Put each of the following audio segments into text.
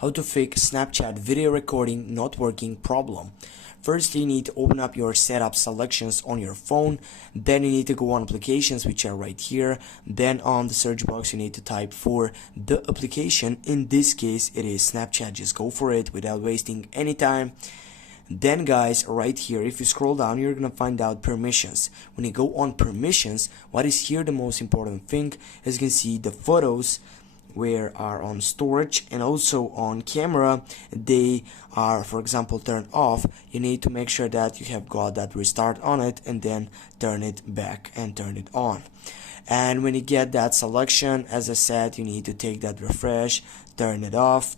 how to fix Snapchat video recording not working problem. First, you need to open up your setup selections on your phone. Then you need to go on applications, which are right here. Then on the search box you need to type for the application. In this case it is Snapchat. Just go for it without wasting any time. Then guys, right here, if you scroll down, you're gonna find out permissions. When you go on permissions, what is here the most important thing, as you can see, the photos where are on storage and also on camera, they are, for example, turned off. You need to make sure that you have got that restart on it and then turn it back and turn it on. And when you get that selection, as I said, you need to take that refresh, turn it off,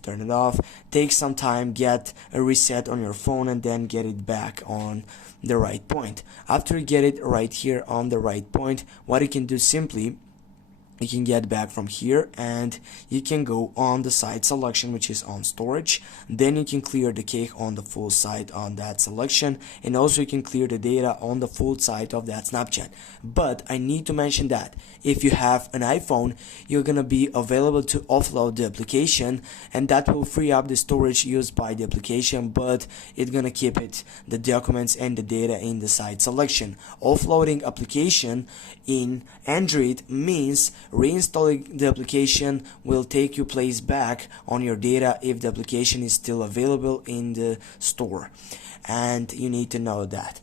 take some time, get a reset on your phone and then get it back on the right point. After you get it right here on the right point, what you can do simply, you can get back from here and you can go on the site selection, which is on storage. Then you can clear the cache on the full site on that selection, and also you can clear the data on the full site of that Snapchat. But I need to mention that if you have an iPhone, you're gonna be available to offload the application, and that will free up the storage used by the application, but it's gonna keep it, the documents and the data, in the site selection. Offloading application in Android means reinstalling the application will take you place back on your data if the application is still available in the store, and you need to know that.